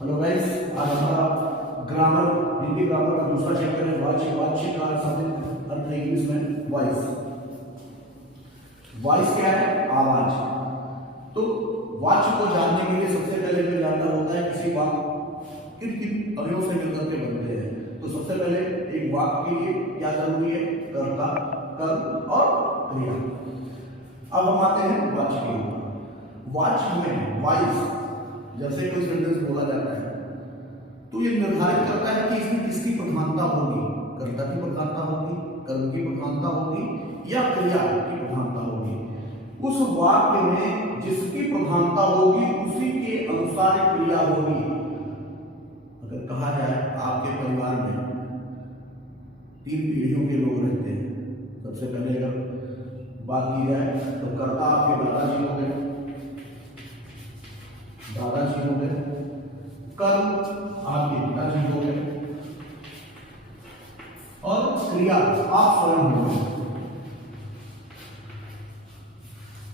Hello guys, आज हमारा grammar Hindi grammar का दूसरा चैप्टर है वाच्य। वाच्य का शब्द अर्थ है इंग्लिश में वॉइस। वॉइस क्या है? आवाज। तो वाच्य को जानने के लिए सबसे पहले हमें जानना होता है किसी वाक्य किन किन अवयवों से मिलकर के बनते हैं। तो सबसे पहले एक वाक्य के लिए क्या जरूरी है? कर्ता, कर्म और क्रिया। अब हम आते हैं वाच्य के ऊपर। वाच्य में वॉइस जैसे कोई सेंटेंस बोला जाता है तो ये निर्धारित करता है कि इसमें किसकी प्रधानता होगी। कर्ता की प्रधानता होगी, कर्म की प्रधानता होगी या क्रिया की प्रधानता होगी। उस वाक्य में जिसकी प्रधानता होगी उसी के अनुसार क्रिया होगी। अगर कहा जाए आपके परिवार में 3 पीढ़ियों के लोग रहते हैं, सबसे पहले अगर बात की जाए तो कर्ता आपके दादाजी हो गए, दादाजी हो गए, कर्म आपके पिताजी हो गए और क्रिया आप स्वयं हो गए।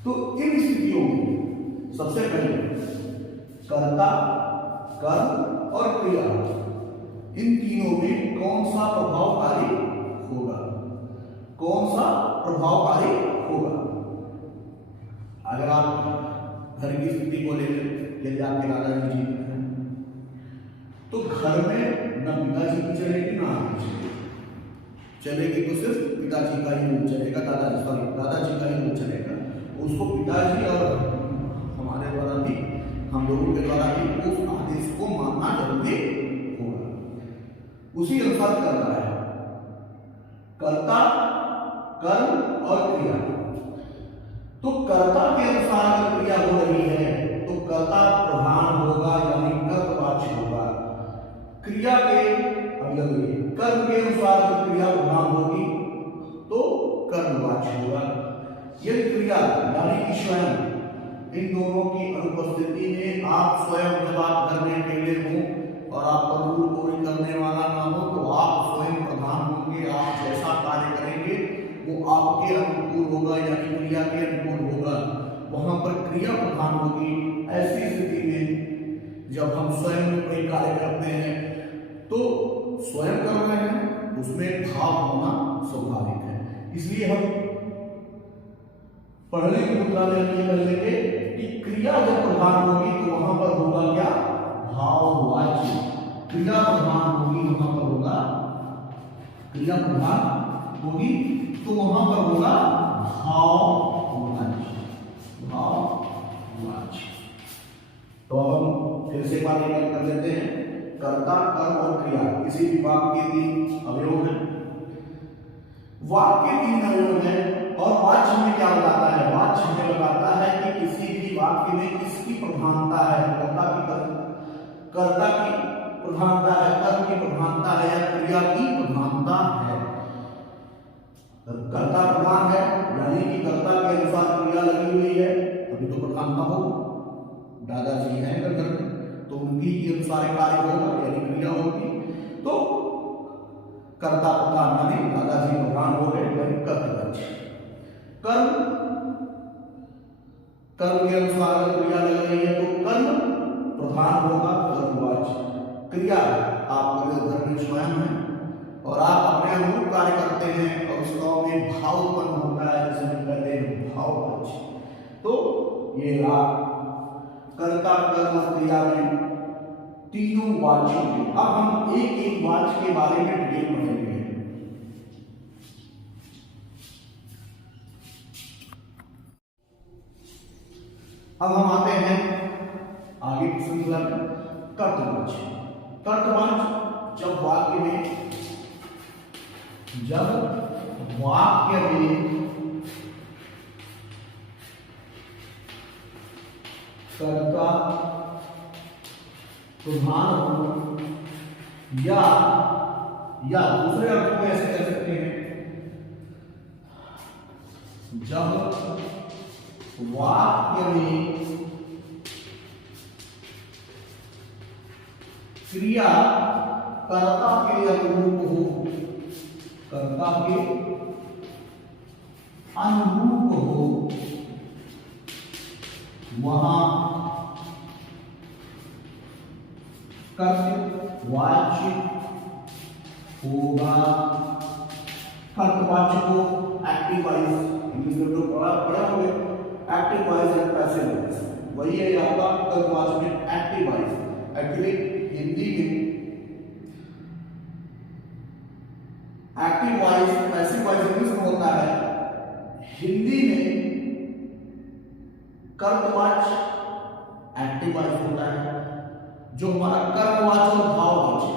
तो इन स्थितियों में सबसे पहले कर्ता, कर्म और क्रिया इन तीनों में कौन सा प्रभावकारी होगा? कौन सा प्रभावकारी होगा? अगर आप घर की स्थिति को लेकर यदि आपके दादाजी जी हैं तो घर में न पिताजी की चलेगी ना आपकी चलेगी, तो सिर्फ पिताजी का ही रूप चलेगा, दादाजी का ही रूप चलेगा। उसको पिताजी और हमारे द्वारा भी, हम लोगों के द्वारा भी उस आदेश को मानना जरूरी होगा। उसी अनुसार करना है कर्ता, कर्म और क्रिया। तो कर्ता के अनुसार अगर क्रिया हो रही है तो कर्ता प्रधान होगा यानी कर्तवाच्य होगा। क्रिया के कर्म के अनुसार अगर क्रिया प्रधान होगी तो कर्मवाच्य होगा। यदि क्रिया यानी कि स्वयं इन दोनों की अनुपस्थिति में आप स्वयं जब आप घर में अकेले हो और आप पर रूल कोई करने वाला ना हो तो आप स्वयं प्रधान होंगे। आप जैसा कार्य करेंगे वो आपके अनुकूल होगा यानी क्रिया के अनुकूल होगा, वहां पर क्रिया प्रधान होगी। ऐसी स्थिति में जब हम स्वयं कोई कार्य करते हैं तो स्वयं कर रहे हैं, उसमें भाव होना स्वाभाविक है। इसलिए हम पढ़ने की मुद्रा में ये कर लेंगे कि क्रिया जब प्रधान होगी तो वहां पर होगा क्या? भाववाच्य। क्रिया प्रधान होगी वहां पर होगा, क्रिया प्रधान होगी तो वहां पर होगा भाववाच्य। भाववाच्य। तो अब हम फिर से बात कर लेते हैं। कर्ता, कर्म और क्रिया किसी भी वाक्य के 3 अवयव हैं। वाक्य 3 अवयव हैं और वाच्य में क्या बताता है? वाच्य में बताता है कि किसी भी वाक्य में किसकी प्रधानता है। कर्ता की प्रधानता है, कर्म की प्रधानता है या क्रिया की प्रधानता है। कर्ता प्रधान है यानी कि कर्ता के अनुसार क्रिया लगी हुई है, अभी तो प्रधानता हो। दादाजी हैं घर में तो उनकी के अनुसार कार्य होगा यानी क्रिया होगी। तो कर्ता प्रधान यानी दादाजी प्रधान हो गए यानी कर्तवाच्य। कर्म के अनुसार क्रिया लग रही है तो कर्म प्रधान होगा, कर्तवाच्य। क्रिया आप घर में स्वयं हैं और आप अपने अनुरूप कार्य करते हैं और उसका में भाव उत्पन्न होता है जिसे हम कहते हैं भाववाच्य। तो ये कर्ता, कर्म और क्रिया में तीनों वाच्य हैं। अब हम एक एक वाच्य के बारे में डिटेल पढ़ेंगे। अब हम आते हैं आगे की श्रृंखला में कर्तवाच्य। कर्तवाच्य जब वाक्य में कर्ता प्रधान हो या दूसरे अर्थ में ऐसे कह सकते हैं, जब वाक्य में क्रिया कर्ता के अनुरूप हो, कर्ता के अनुरूप हो, वहां कर्तवाच्य होगा। कर्तवाच्य को एक्टिव वॉइस, इंग्लिश में तो पढ़ा होंगे, active voice and passive voice, वही है आपका कर्तवाच्य में एक्टिव वॉइस। एक्चुअली हिंदी में active voice passive voice English में होता है, हिंदी में कर्तवाच्य एक्टिव वॉइस होता है, जो हमारा कर्मवाच्य और भाववाच्य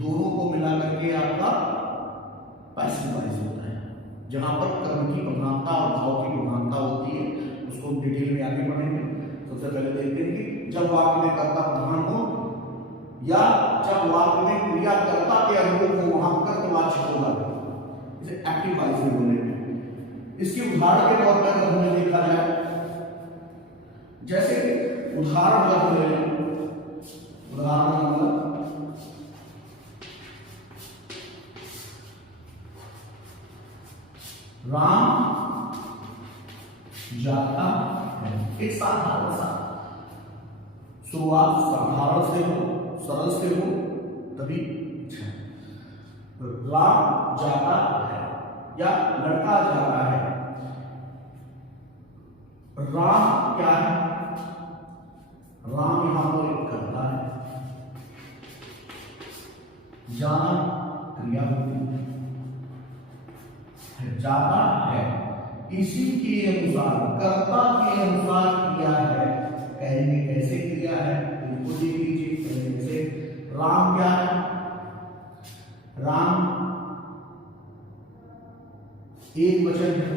दोनों को मिला करके आपका पैसिव वॉइस होता है, जहां पर कर्म की प्रधानता और भाव की प्रधानता होती है। उसको हम डिटेल में आगे पढ़ेंगे। सबसे पहले देखते हैं कि जब वाक्य में कर्ता प्रधान हो या जब वाक्य में क्रिया कर्ता के अनुरूप हो, वहां कर्तवाच्य होगा, इसे एक्टिव वॉइस में बोलेंगे। इसकी उदाहरण के तौर पर हमने देखा जाए, जैसे कि उदाहरण रख ले, उदाहरण मतलब राम जाता है, एक साधारण सा शुरुआत साधारण से हो, सरल से हो तभी राम जाता है या लड़का जाता है। राम क्या है? राम यहां पर एक कर्ता है, जाना क्रिया होती है, जाता है इसी के अनुसार, कर्ता के अनुसार क्रिया है। कहेंगे कैसे क्रिया है, बिल्कुल देख लीजिए। कहेंगे कैसे, राम क्या है? राम एक वचन है,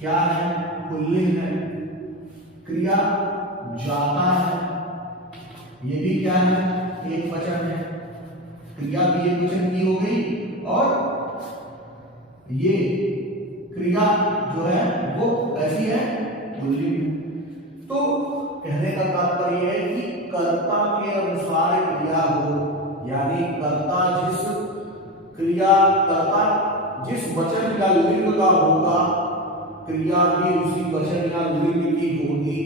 क्या है? पुल्लिंग है। क्रिया जाता है, ये भी क्या है? एक वचन है। क्रिया भी एक वचन की हो गई और ये क्रिया जो है वो कैसी है? पुल्लिंग। तो कहने का तात्पर्य है कि कर्ता के अनुसार क्रिया हो, यानी कर्ता जिस क्रिया कर्ता जिस वचन या लिंग का होगा, क्रिया भी उसी वचन या लिंग की होगी,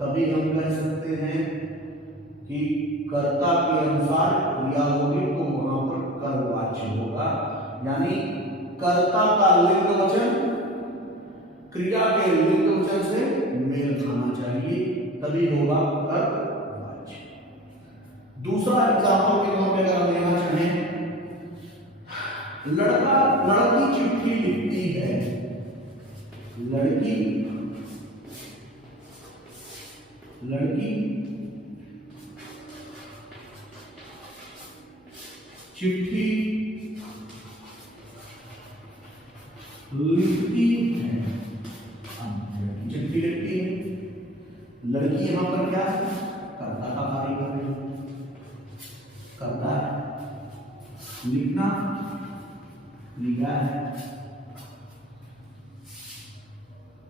तभी हम कह सकते हैं कि कर्ता के अनुसार क्रिया होगी, तो वहां पर कर्मवाच्य होगा। यानी कर्ता का लिंग वचन क्रिया के लिंग वचन से मेल खाना चाहिए, तभी होगा कर्मवाच्य। दूसरा एग्जाम्पल के तौर पर अगर लेना चाहें, लड़की चिट्ठी लिखती है, लड़की चिट्ठी लिखती है, चिट्ठी लिखती है। लड़की यहां पर क्या है? कर्ता का कार्य कर रही है, करता है। लिखना क्रिया है।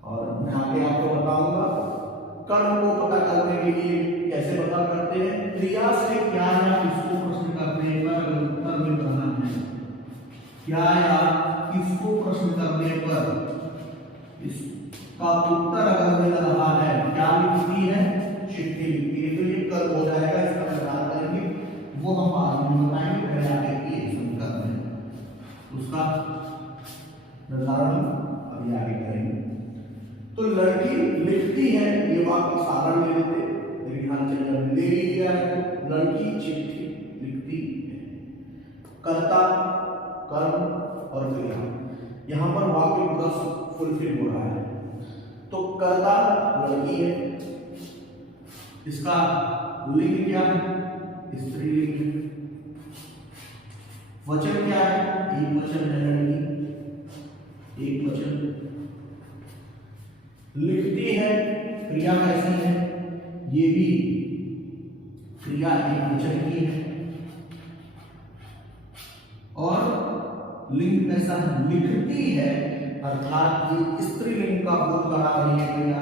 और मैं आगे आपको बताऊंगा कर्म को पता करने के लिए कैसे पता करते हैं। क्रिया से क्या या किसको प्रश्न करने पर उत्तर मिल रहा है, क्या या किसको प्रश्न करने पर इसका उत्तर अगर मिल रहा है, क्या लिखती है? चिट्ठी लिखती है, तो ये कर्म हो जाएगा। इसका निर्धारण करेंगे, वो हम बाद में बताएंगे, पहले आगे की समीकरण है उसका निर्धारण अभी आगे करेंगे। तो लड़की लिखती है, ये वाक्य साधारण ले लेते, लेकिन हाँ चलिए ले लिया है, तो लड़की चिट्ठी लिखती है। कर्ता, कर्म और क्रिया, यहां पर वाक्य पूरा फुलफिल हो रहा है। तो कर्ता लड़की है, इसका लिंग क्या है? स्त्रीलिंग है। वचन क्या है? एक वचन है, लड़की एक वचन। लिखती है, क्रिया कैसी है? ये भी क्रिया एक वचन की है। और लिंग कैसा है? लिखती है, अर्थात ये स्त्रीलिंग का बोध करा रही है क्रिया,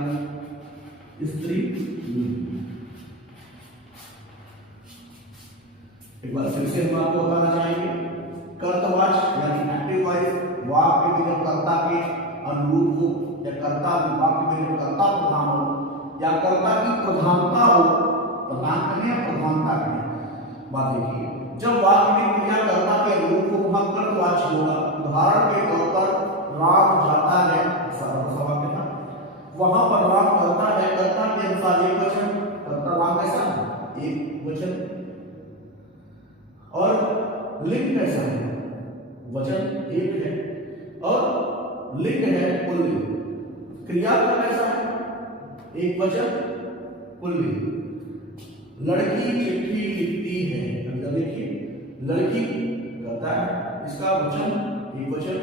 स्त्रीलिंग। एक बार फिर से हम आपको बताना चाहेंगे, कर्तवाच्य यानी एक्टिव वॉइस वाक्य में जब कर्ता के अनुरूप हो या कर्ता वाक्य में जब कर्ता प्रधान हो, या कर्ता की प्रधानता हो, प्रधान करें या प्रधानता करें, बात देखिए जब वाक्य में क्रिया कर्ता के रूप को वहां कर्तवाची होगा। उदाहरण के तौर पर राम जाता है, वाक्य था, वहां पर राम करता है, कर्ता के अनुसार एक वचन, कर्ता राम कैसा एक वचन, और लिंग कैसा है, वचन एक है और लिंग है पुल्लिंग। क्रिया का कैसा है, एक वचन पुल्लिंग। लड़की चिट्ठी लिखती है, देखिए लड़की कहता है, इसका वचन एक वचन,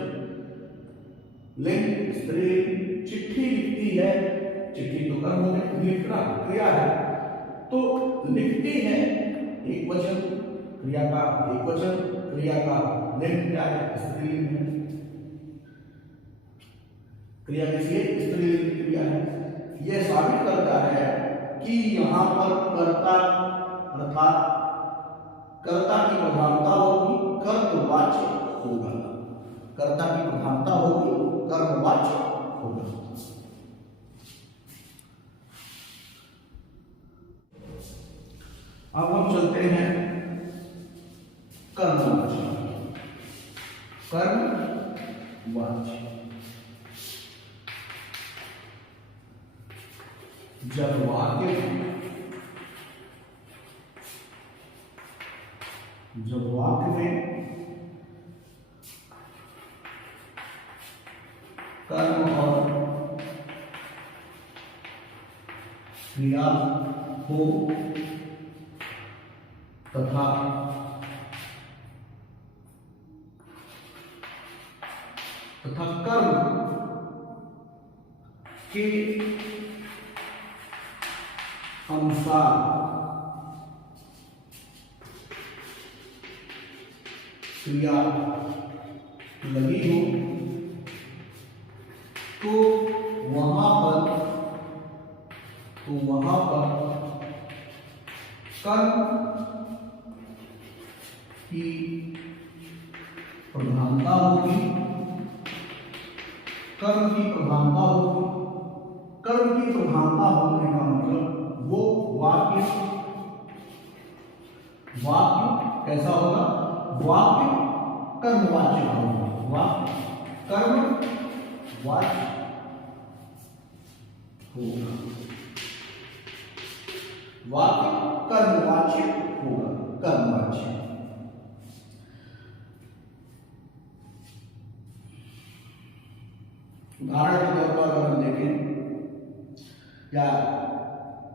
लिंग स्त्रीलिंग। चिट्ठी लिखती है, चिट्ठी तो कर्म हो गया, लिखना क्रिया है, तो लिखती है एक वचन, क्रिया का एक वचन, क्रिया का लिंग क्या है, स्त्रीलिंग है। क्रिया किसी स्त्रीलिंग की क्रिया है। यह साबित करता है कि यहाँ पर कर्ता अर्थात कर्ता की प्रधानता होगी, कर्मवाच्य होगा, कर्ता की प्रधानता होगी, कर्मवाच्य होगा। अब हम चलते हैं कर्मवाच्य। कर्मवाच्य जब वाक्य में कर्म और क्रिया हो तथा कर्म के अनुसार क्रिया लगी हो तो वहां पर कर्म की प्रधानता होगी, कर्म की प्रधानता होगी। कर्म की प्रधानता होने का मतलब वो वाक्य कैसा होगा, वाक्य कर्मवाच्य होगा, वाक्य कर्मवाच्य होगा, वाक्य कर्मवाच्य होगा, कर्मवाच्य। उदाहरण के तौर पर अगर हम देखें, या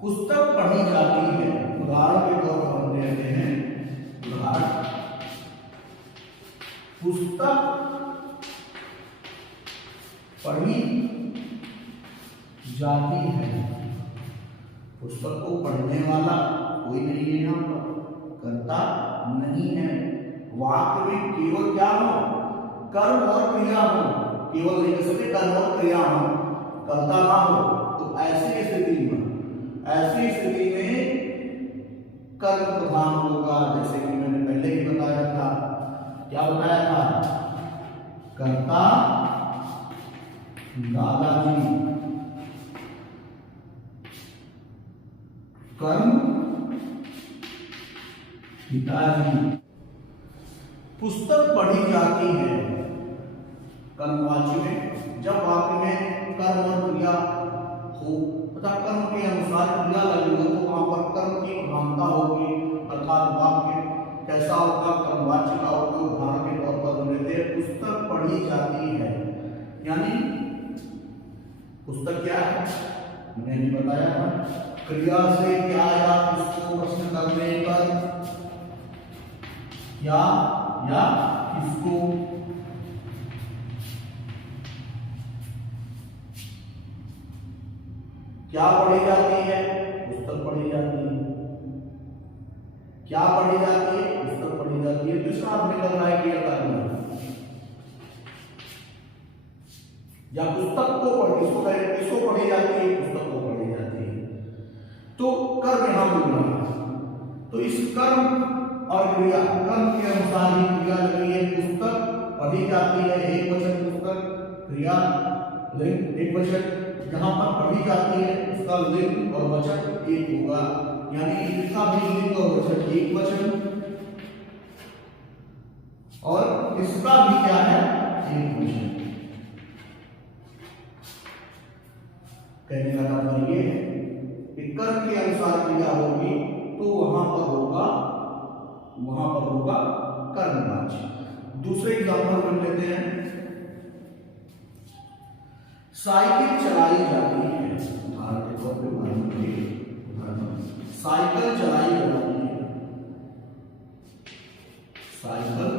पुस्तक पढ़ी जाती है, उदाहरण के तौर पर हम देते हैं, उदाहरण पुस्तक पढ़ी जाती है। पुस्तक को पढ़ने वाला कोई नहीं है, यहाँ पर कर्ता नहीं है। वाक्य में केवल क्या हो, कर्म और क्रिया हो, केवल नहीं कह सकते कर्म और क्रिया हो, कर्ता ना हो। तो ऐसी स्थिति में कर्म प्रधान होगा, जैसे कि मैंने पहले ही बताया था। क्या बताया था, कर्ता दादाजी, कर्म पिताजी। पुस्तक पढ़ी जाती है कर्मवाची में जब वाक्य में कर्म और क्रिया हो तथा कर्म के अनुसार क्रिया लगी हो, तो वहां पर कर्म की प्रधानता होगी, अर्थात वाक्य कैसा होगा, कर्मवाची का उपयोग उदाहरण के तौर पर लेते हैं, पुस्तक पढ़ी जाती है। यानी पुस्तक क्या है, मैंने भी बताया था, क्रिया से क्या या किसको प्रश्न करने पर क्या या किसको क्या पढ़ी जाती है, पुस्तक पढ़ी जाती है। क्या पढ़ी जाती है, पुस्तक पढ़ी जाती है। दूसरा आपने कर रहा है कि या पुस्तक को किसको पढ़ी जाती है, पुस्तक को पढ़ी जाती है। तो कर्म यहां मिल रहा है, तो इस कर्म और क्रिया, कर्म के अनुसार ही क्रिया लगी है। पुस्तक पढ़ी जाती है, एक वचन पुस्तक, क्रिया लिंग एक वचन, जहां पर पढ़ी जाती है उसका लिंग और वचन एक होगा, यानी इसका भी लिंग और वचन एक वचन, और इसका भी क्या है, एक वचन। कहने का तात्पर्य ये है कि कर्म के अनुसार क्रिया होगी तो वहां पर होगा कर्मवाची। दूसरे एग्जाम्पल हम लेते हैं। साइकिल चलाई जाती है, उदाहरण के तौर पे मान लीजिए साइकिल चलाई जाती है, साइकिल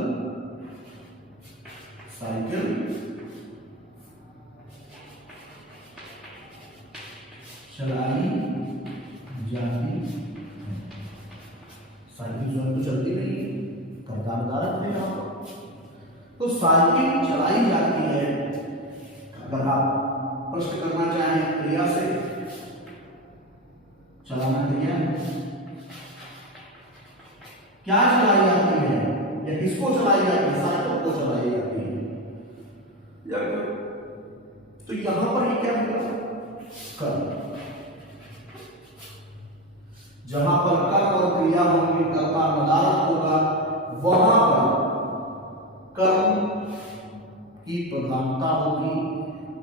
चलाई जाती है। साइकिल जो है तो चलती नहीं, कर्ता निर्धारक है यहाँ पर। तो साइकिल चलाई जाती है, अगर आप प्रश्न करना चाहें क्रिया से, चलाना क्रिया क्या चलाई जाती है या किसको चलाई जाती है, साइकिल को चलाई जाती है। तो यहां पर ये क्या होगा, कर्म। जहां पर कर्म और क्रिया होंगे, कर्ता निर्धारक होगा, वहां पर कर्म की प्रधानता होगी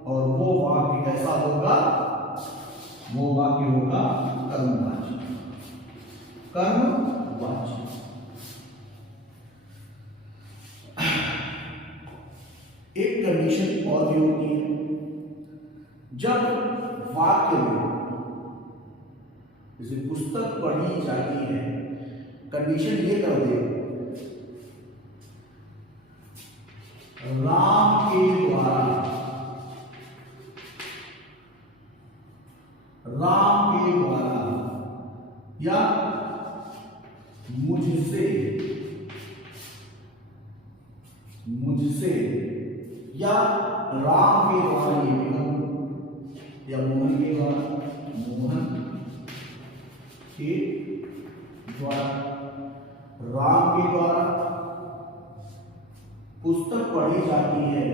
और वो वाक्य कैसा होगा, वो वाक्य होगा कर्मवाची। कर्मवाची। एक कंडीशन और भी होती है, जब वाक्य में जैसे पुस्तक पढ़ी जाती है, कंडीशन ये कर दे राम के द्वारा, राम के द्वारा या मुझसे या राम के द्वारा, ये भी या मोहन के द्वारा, मोहन के द्वारा, राम के द्वारा पुस्तक पढ़ी जाती है।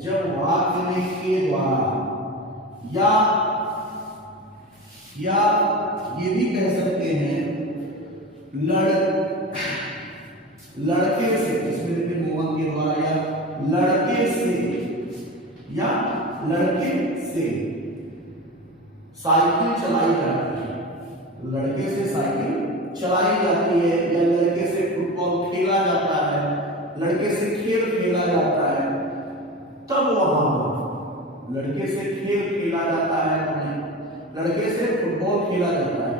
जब वाक्य में के द्वारा या ये भी कह सकते हैं लड़के से, इसमें मोहन के द्वारा या लड़के से साइकिल चलाई जाती है, लड़के से साइकिल चलाई जाती है, या लड़के से फुटबॉल खेला जाता है, लड़के से खेल खेला जाता है, तब वहां लड़के से खेल खेला जाता है, लड़के से फुटबॉल खेला जाता है,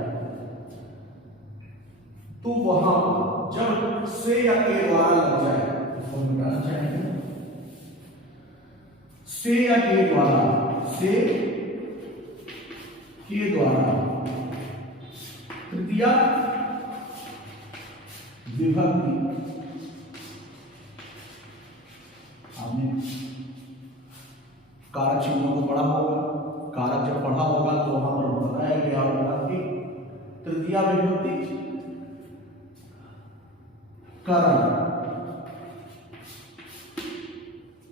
तो वहां जब से या के द्वारा लग जाए, इसको मिटाना चाहेंगे, से या के द्वारा, से के द्वारा तृतीया विभक्ति। आपने कारक चिन्हों को पढ़ा होगा, कारक जब पढ़ा होगा तो वहां पर बताया गया होगा कि तृतीया विभक्ति करण,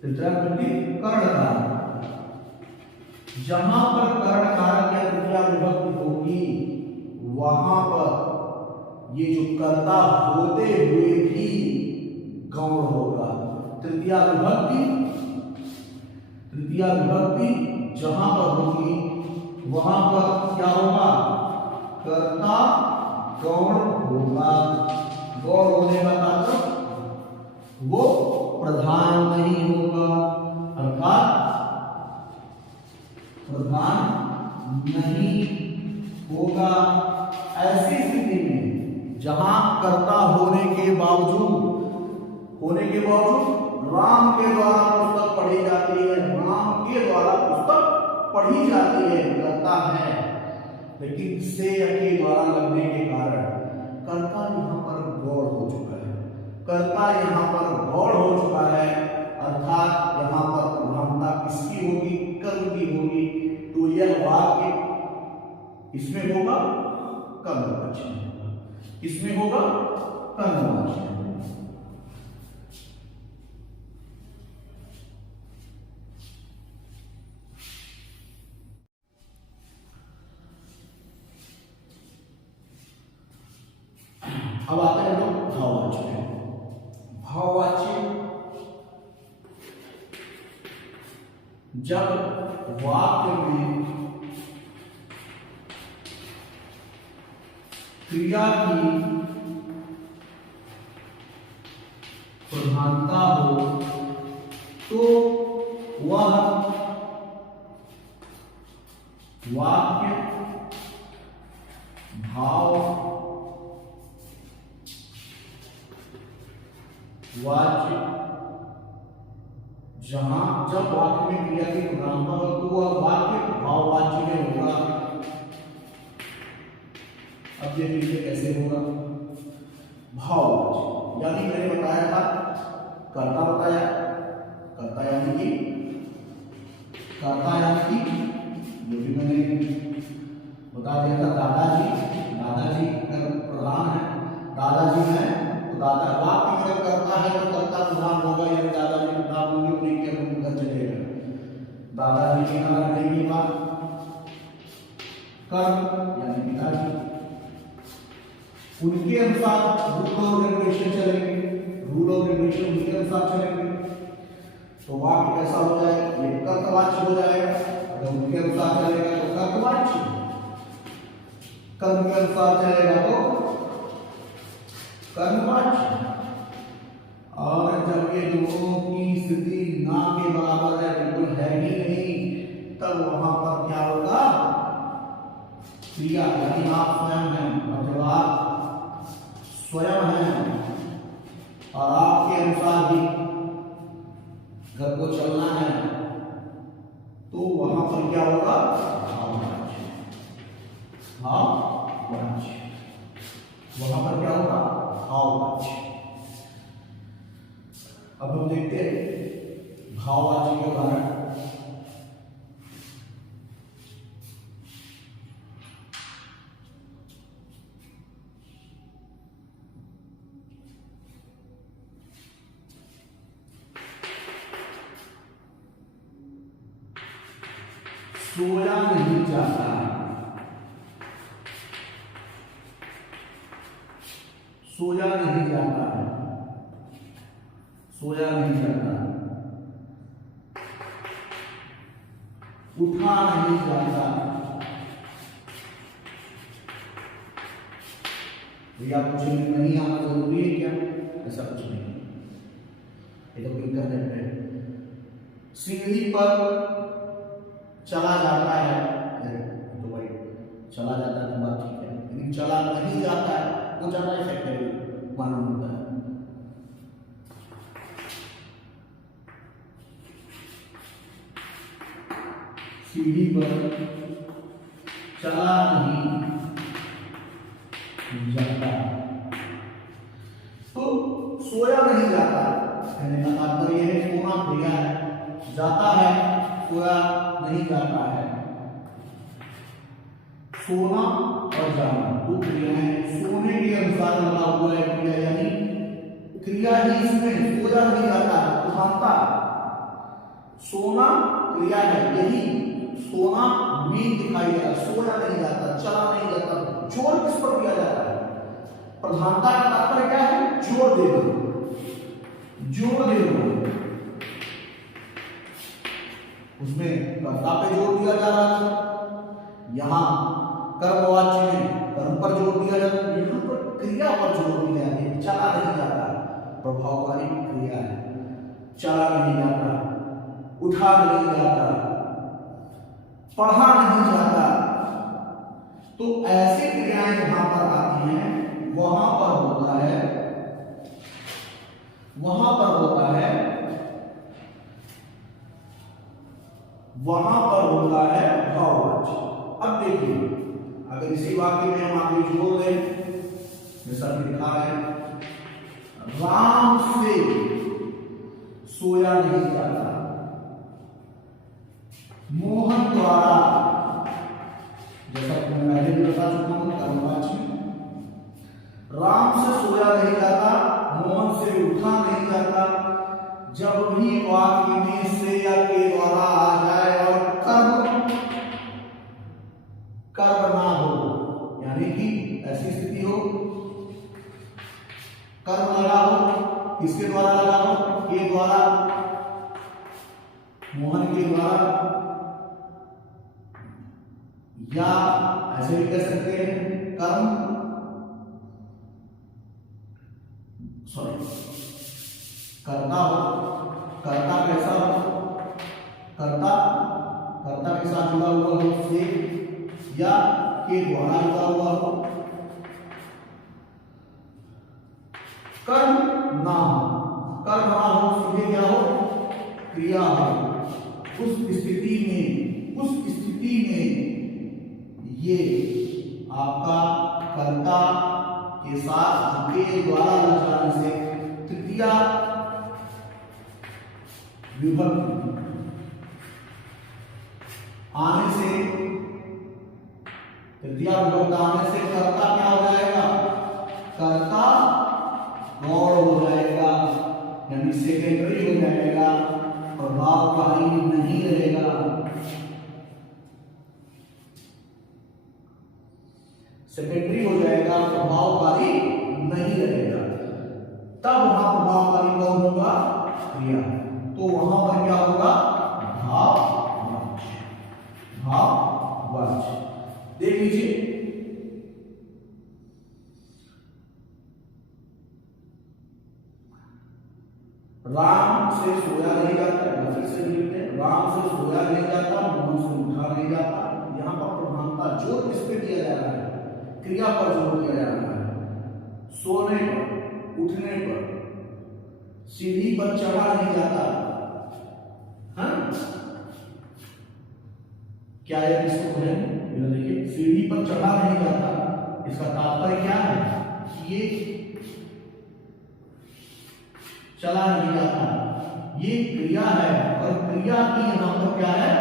तृतीया विभक्ति करण कारक। जहां पर करण कारक या तृतीया विभक्ति होगी वहां पर ये जो कर्ता होते हुए भी गौण होगा। तृतीया विभक्ति जहां पर होगी वहां पर क्या होगा, कर्ता गौण होगा। गौण होने का तात्पर्य वो प्रधान नहीं होगा, अर्थात प्रधान नहीं होगा। ऐसी स्थिति में जहां कर्ता होने के बावजूद राम के द्वारा पुस्तक पढ़ी जाती है, राम के द्वारा पुस्तक पढ़ी जाती है, कर्ता है, लेकिन से या के द्वारा लगने के कारण कर्ता यहां पर गौण हो चुका है, कर्ता यहां पर गौण हो चुका है, अर्थात यहां पर प्रधानता किसकी होगी, कर्म की होगी। तो यह वाक्य इसमें होगा कर्मवाची, इसमें होगा कर्मवाची। जब वाक्य में क्रिया की प्रधानता हो तो वह वाक्य भाव वाच्य, जहां जब वाक्य में क्रिया की प्रधानता हो तो वह वाक्य भाववाच्य में होगा। अब देखिए कैसे होगा भाववाच्य, यानी मैंने बताया था कर्ता, बताया कर्ता यानी कि जो भी मैंने बता दिया था दादाजी अगर प्रधान है, दादाजी है तो दादा, वाक्य में अगर कर्ता है तो कर्ता प्रधान होगा, यानी दादाजी प्रधान होंगे, उन्हीं के अनुसार चलेगा। दादाजी के नाम लेने के बाद कर्म यानी पिताजी, उनके अनुसार रूल और रेगुलेशन चलेंगे, रूल और रेगुलेशन उनके अनुसार चलेंगे, तो वाक्य कैसा हो जाएगा, ये कर्तवाच्य हो जाएगा। अगर उनके अनुसार चलेगा तो कर्तवाच्य, कर्म के अनुसार चलेगा तो कर्मवाच्य। और जब ये दोनों की स्थिति ना के बराबर है, बिल्कुल है ही नहीं, तब वहां पर क्या होगा, क्रिया यानी आप स्वयं हैं, और जब आप स्वयं हैं और आपके अनुसार ही घर को चलना है, तो वहां पर क्या होगा, भाववाच्य, वहां पर क्या होगा, भाववाच्य। अब हम देखते हैं भाववाच्य के उदाहरण। सोया नहीं जाता, सोया नहीं जाता है, सोया नहीं जाता, उठा नहीं जाता। या कुछ नहीं आना जरूरी है क्या, ऐसा कुछ नहीं, ये तो इंटरनेट है। सीढ़ी पर चला जाता है, तो भाई चला जाता है तो बात ठीक है, लेकिन चला नहीं जाता है वो ज्यादा इफेक्टिव मालूम होता है। सीढ़ी पर चला नहीं जाता, तो सोया नहीं जाता, कहने का तात्पर्य है सोना क्रिया है, जाता है, सोया नहीं जाता है। सोना और जाना दो क्रिया है, सोने के अनुसार लगा हुआ है क्रिया, यानी क्रिया ही इसमें सोया नहीं जाता है, उठाता, सोना क्रिया है, यही सोना मीन दिखाई दे रहा, सोया नहीं जाता, चला नहीं जाता। जोर किस पर दिया जाता है, प्रधानता का तात्पर्य क्या है, जोर देना, जोर देना, उसमें कर्ता पे जोर दिया जा रहा है, यहां कर्मवाच्य में कर्म पर जोर दिया जा रहा है, यहां पर क्रिया पर जोर दिया है, चला नहीं जाता, प्रभावकारी क्रिया है, चला नहीं जाता, उठा नहीं जाता, पढ़ा नहीं जाता। तो ऐसी क्रियाएं जहां पर आती हैं वहां पर होता है भाववाच्य। अब देखिए अगर इसी वाक्य में हम आगे जोड़ दें, जैसा कि लिखा है, राम से सोया नहीं जाता, मोहन द्वारा, जैसा कि मैं पहले भी बता चुका हूं कर्मवाच्य, राम से सोया नहीं जाता, मोहन से उठा नहीं जाता। जब भी वाक्य में से या के द्वारा आ जाए और कर्म ना हो, यानी कि ऐसी स्थिति हो, कर्म लगा हो, किसके द्वारा लगा हो, के द्वारा, मोहन के द्वारा, या ऐसे भी कह सकते हैं कर्म, सॉरी कर्ता हो, कर्ता कैसा हो, कर्ता कर्ता के साथ जुड़ा हुआ हो से, या के द्वारा जुड़ा हुआ हो। कर्म ना हो, कर्म ना हो, सीधे क्या हो, क्रिया हो। उस स्थिति में ये आपका कर्ता के साथ के द्वारा लग जाने से तृतीया विभक्ति आने से, तृतीया विभक्ति आने से कर्ता क्या हो जाएगा, कर्ता गौण हो जाएगा, यानी सेकेंडरी हो जाएगा, प्रभावकारी नहीं रहेगा। सेकेंडरी हो जाएगा, प्रभावकारी नहीं रहेगा। तब वहां प्रभावकारी कौन होगा, क्रिया। तो वहां पर क्या होगा, भाववाच्य। देख लीजिए, राम से सोया नहीं जाता, फिर से लिखते हैं, राम से सोया नहीं जाता, मोहन से उठा नहीं जाता। यहां पर प्रधानता जोर किस पे दिया जा रहा है, क्रिया पर जोर दिया जा रहा है। सोने पर, उठने पर, सीढ़ी पर चढ़ा नहीं जाता। हाँ? क्या है इसको है, देखिए सीढ़ी पर चढ़ा नहीं जाता, इसका तात्पर्य क्या है कि ये चला नहीं जाता, ये क्रिया है, और क्रिया की यहां पर क्या है,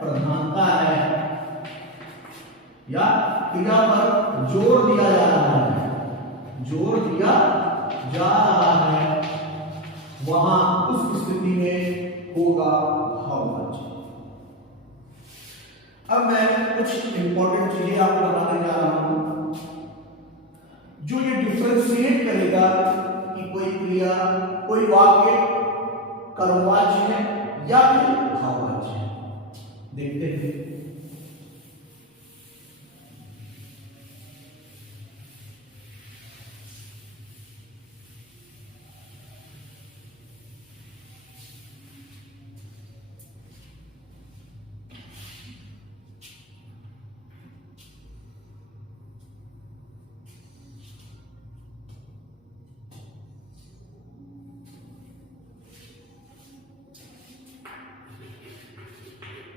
प्रधानता है, या क्रिया पर जोर दिया जा रहा है, जोर दिया जा रहा है, वहां उस स्थिति में होगा भाववाच्य। अब मैं कुछ इंपॉर्टेंट चीजें आपको बताने जा रहा हूं जो ये डिफरेंशिएट करेगा कि कोई क्रिया, कोई वाक्य कर्मवाच्य है या फिर भाववाच्य है। देखते हैं।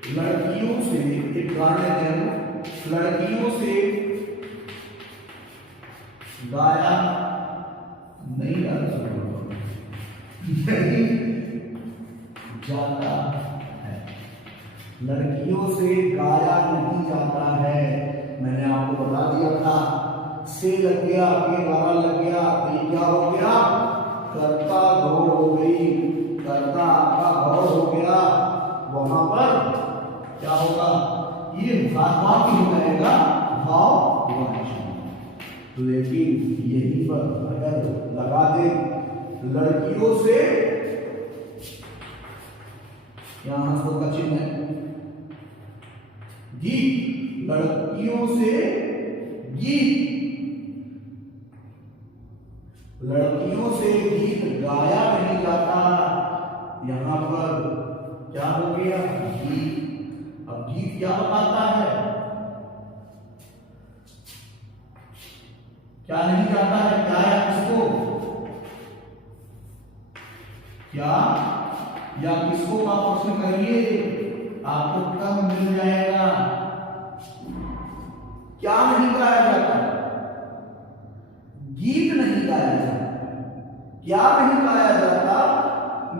लड़कियों से एक गाने हैं, लड़कियों से गाया नहीं जाता है, लड़कियों से गाया नहीं जाता है। मैंने आपको बता दिया था, से लग गया, के द्वारा लग गया, तो ये क्या हो गया, कर्ता गौण हो गई, कर्ता आपका गौण हो गया। वहां पर क्या होगा, ये भाववाच्य हो जाएगा, भाववाच्य। लेकिन यहीं पर अगर लगा दे लड़कियों से, यहां हंसों का चिन्ह है, गीत, लड़कियों से गीत, लड़कियों से गीत गाया नहीं जाता, यहां पर क्या हो गया, गीत। अब गीत क्या बताता है, क्या नहीं जाता है, क्या है किसको, क्या या किसको का प्रश्न करिए, आपको कम मिल जाएगा। क्या नहीं गाया जाता, गीत नहीं गाया जाता, क्या नहीं गाया जाता,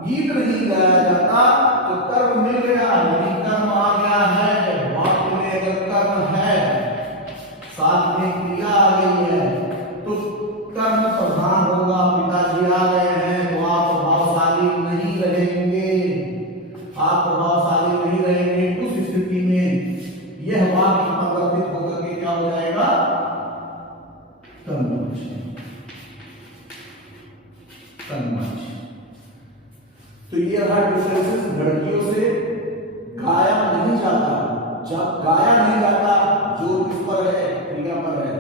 गीत नहीं गाया जाता, तो कर्म मिल गया, यदि कर्म आ गया है, वाक्य में अगर कर्म है, साथ में क्रिया आ गई है, तो कर्म प्रधान होगा। पिताजी आ गए हैं तो आप प्रभावशाली नहीं रहेंगे, आप प्रभावशाली नहीं रहेंगे। उस स्थिति में यह वाक्य परिवर्तित होकर के क्या हो जाएगा, कर्मवाच्य। तो तो ये रहा डिफरेंसेस। लड़कियों से गाया नहीं जाता, जब गाया नहीं जाता जो किस पर है, क्रिया पर है।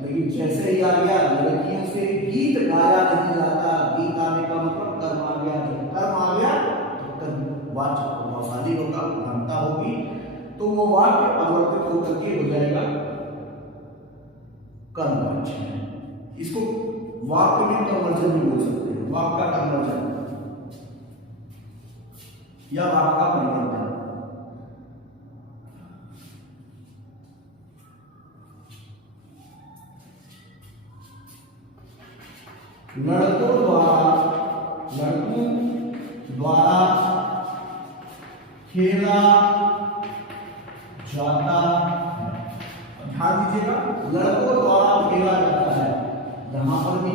लेकिन जैसे ही आ गया लड़कियों से गीत गाया नहीं जाता, गीत आने का मतलब कर्म आ गया। जब कर्म आ गया तो कर्मवाचक प्रभावशाली होगा, प्रधानता होगी, तो वो वाक्य परिवर्तित होकर के हो जाएगा कर्मवाच्य। इसको वाक्य में कन्वर्जन भी बोल सकते हैं, वाक्य का कन्वर्जन या वाक्य का परिवर्तन। लड़कों द्वारा खेला जाता है। ध्यान दीजिएगा, लड़कों द्वारा खेला जाता है। यहां पर भी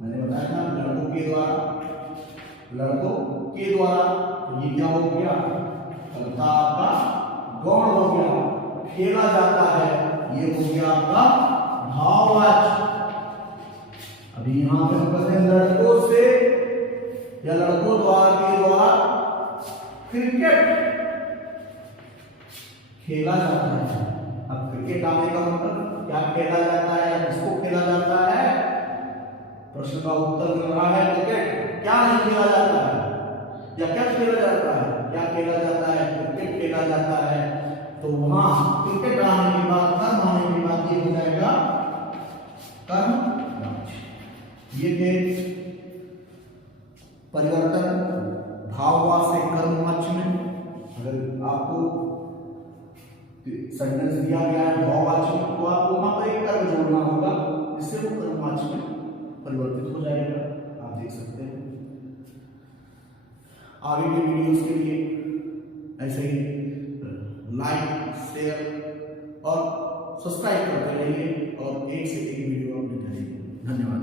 मैंने बताया था लड़कों के द्वारा, तो ये क्या हो गया, कर्ता का गौण हो गया। खेला जाता है ये हो गया आपका भाववाचक। अभी यहां पे हम कहते हैं लड़कों से या लड़कों द्वारा क्रिकेट खेला जाता है। अब क्रिकेट आने का मतलब क्या खेला जाता है, किसको खेला जाता है, प्रश्न का उत्तर मिल रहा है क्रिकेट। क्या नहीं खेला जाता है या क्या खेला जाता है, क्या खेला जाता है, क्रिकेट खेला जाता है। तो वहां क्रिकेट आने के बाद, कर्म आने के बाद ये हो जाएगा कर्म। ये थे परिवर्तन भाववाच से कर्मवाच्य में। अगर आपको सेंटेंस दिया गया है भाववाच्य में, तो आपको वहां पर एक कर्म जोड़ना होगा, जिससे वो कर्मवाच्य में परिवर्तित हो जाएगा। आप देख सकते हैं। आगे के वीडियोस के लिए ऐसे ही लाइक, शेयर और सब्सक्राइब करते रहिए और एक से एक वीडियो अपने करिए। धन्यवाद।